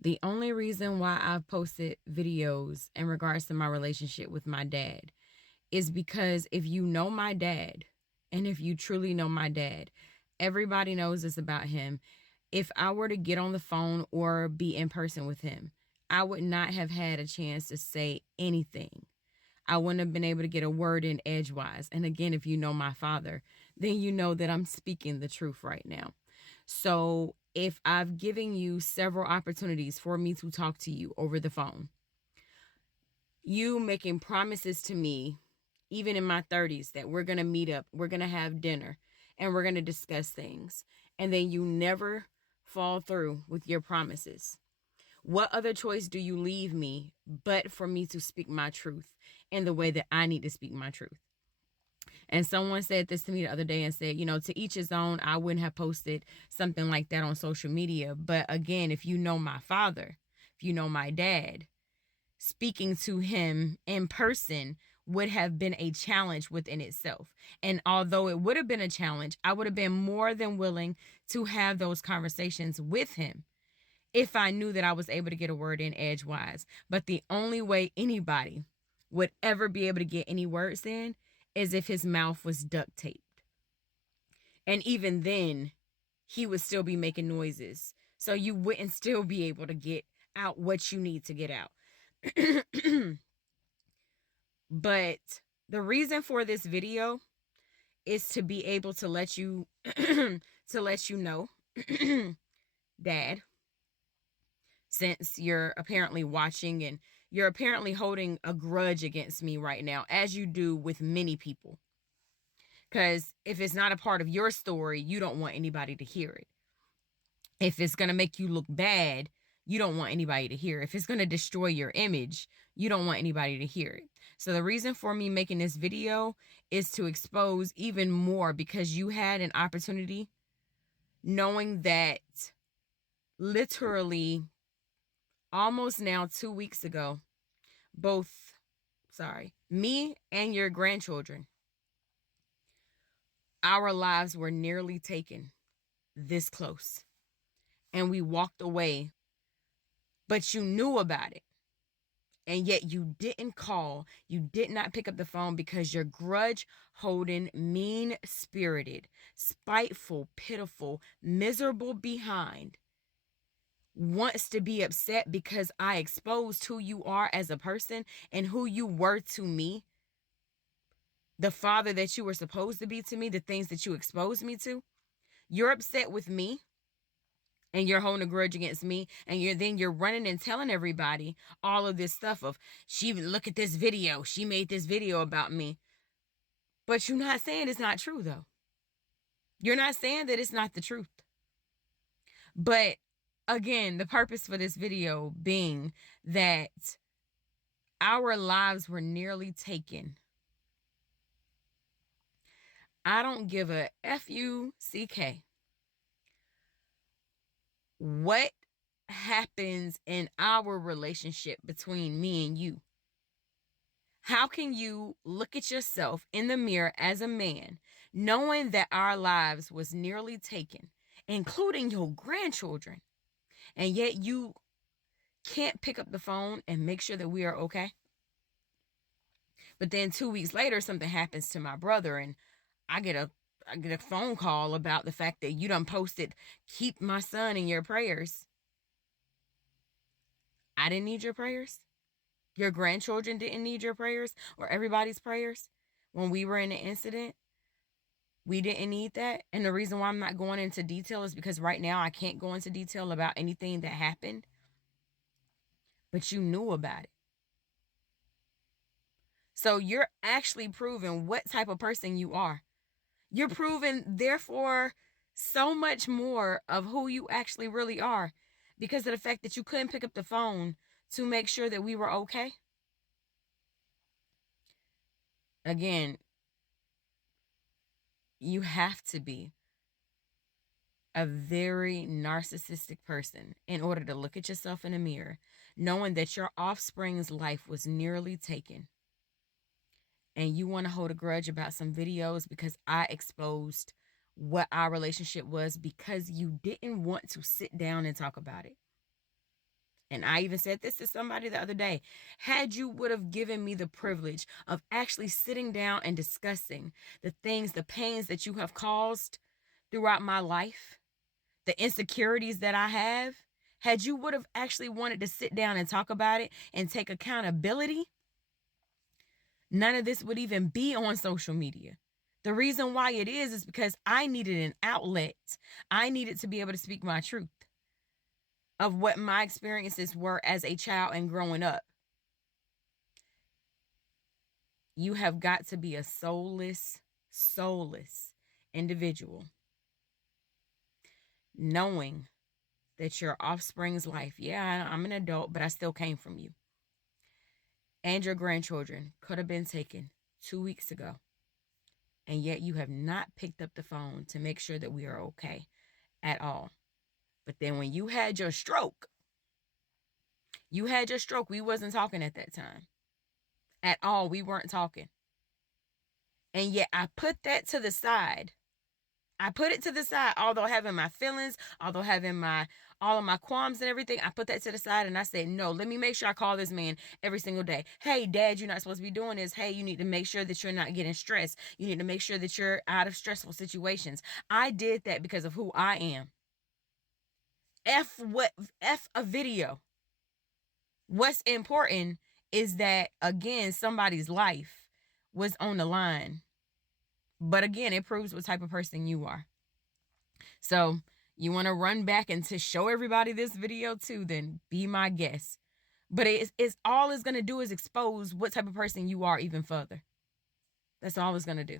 The only reason why I've posted videos in regards to my relationship with my dad is because if you know my dad, and if you truly know my dad, everybody knows this about him. If I were to get on the phone or be in person with him, I would not have had a chance to say anything. I wouldn't have been able to get a word in edgewise. And again, if you know my father, then you know that I'm speaking the truth right now. So if I've given you several opportunities for me to talk to you over the phone, you making promises to me, even in my 30s, that we're going to meet up, we're going to have dinner, and we're going to discuss things, and then you never fall through with your promises. What other choice do you leave me but for me to speak my truth in the way that I need to speak my truth? And someone said this to me the other day and said, to each his own. I wouldn't have posted something like that on social media. But again, if you know my father, if you know my dad, speaking to him in person would have been a challenge within itself. And although it would have been a challenge, I would have been more than willing to have those conversations with him if I knew that I was able to get a word in edgewise. But the only way anybody would ever be able to get any words in is if his mouth was duct taped. And even then, he would still be making noises. So you wouldn't still be able to get out what you need to get out. But the reason for this video is to be able to let you know, Dad, since you're apparently watching and you're apparently holding a grudge against me right now, as you do with many people. Because if it's not a part of your story, you don't want anybody to hear it. If it's going to make you look bad, you don't want anybody to hear. If it's going to destroy your image, you don't want anybody to hear it. So the reason for me making this video is to expose even more, because you had an opportunity, knowing that literally almost now 2 weeks ago, me and your grandchildren, our lives were nearly taken this close. And we walked away, but you knew about it. And yet you didn't call. You did not pick up the phone because you're grudge holding, mean spirited, spiteful, pitiful, miserable behind wants to be upset because I exposed who you are as a person and who you were to me. The father that you were supposed to be to me, the things that you exposed me to. You're upset with me. And you're holding a grudge against me, and you're running and telling everybody all of this stuff of, look at this video, she made this video about me. But you're not saying it's not true, though. You're not saying that it's not the truth. But again, the purpose for this video being that our lives were nearly taken. I don't give a F-U-C-K what happens in our relationship between me and you. How can you look at yourself in the mirror as a man, knowing that our lives was nearly taken, including your grandchildren, and yet you can't pick up the phone and make sure that we are okay? But then 2 weeks later, something happens to my brother, and I get a phone call about the fact that you done posted, keep my son in your prayers. I didn't need your prayers. Your grandchildren didn't need your prayers or everybody's prayers when we were in an incident. We didn't need that. And the reason why I'm not going into detail is because right now I can't go into detail about anything that happened. But you knew about it. So you're actually proving what type of person you are. You're proving, therefore, so much more of who you actually really are because of the fact that you couldn't pick up the phone to make sure that we were okay. Again, you have to be a very narcissistic person in order to look at yourself in a mirror, knowing that your offspring's life was nearly taken. And you want to hold a grudge about some videos because I exposed what our relationship was because you didn't want to sit down and talk about it. And I even said this to somebody the other day. Had you would have given me the privilege of actually sitting down and discussing the things, the pains that you have caused throughout my life, the insecurities that I have, had you would have actually wanted to sit down and talk about it and take accountability, none of this would even be on social media. The reason why it is because I needed an outlet. I needed to be able to speak my truth of what my experiences were as a child and growing up. You have got to be a soulless individual, knowing that your offspring's life, yeah, I'm an adult, but I still came from you, and your grandchildren could have been taken 2 weeks ago, and yet you have not picked up the phone to make sure that we are okay at all. But then when you had your stroke, we wasn't talking at that time at all. We weren't talking. And yet I put that to the side. I put it to the side, although having my feelings, although having all of my qualms and everything, I put that to the side and I said, no, let me make sure I call this man every single day. Hey, Dad, you're not supposed to be doing this. Hey, you need to make sure that you're not getting stressed. You need to make sure that you're out of stressful situations. I did that because of who I am. F a video. What's important is that, again, somebody's life was on the line. But again, it proves what type of person you are. So you want to run back and to show everybody this video too, then be my guest. But it's all it's going to do is expose what type of person you are even further. That's all it's going to do.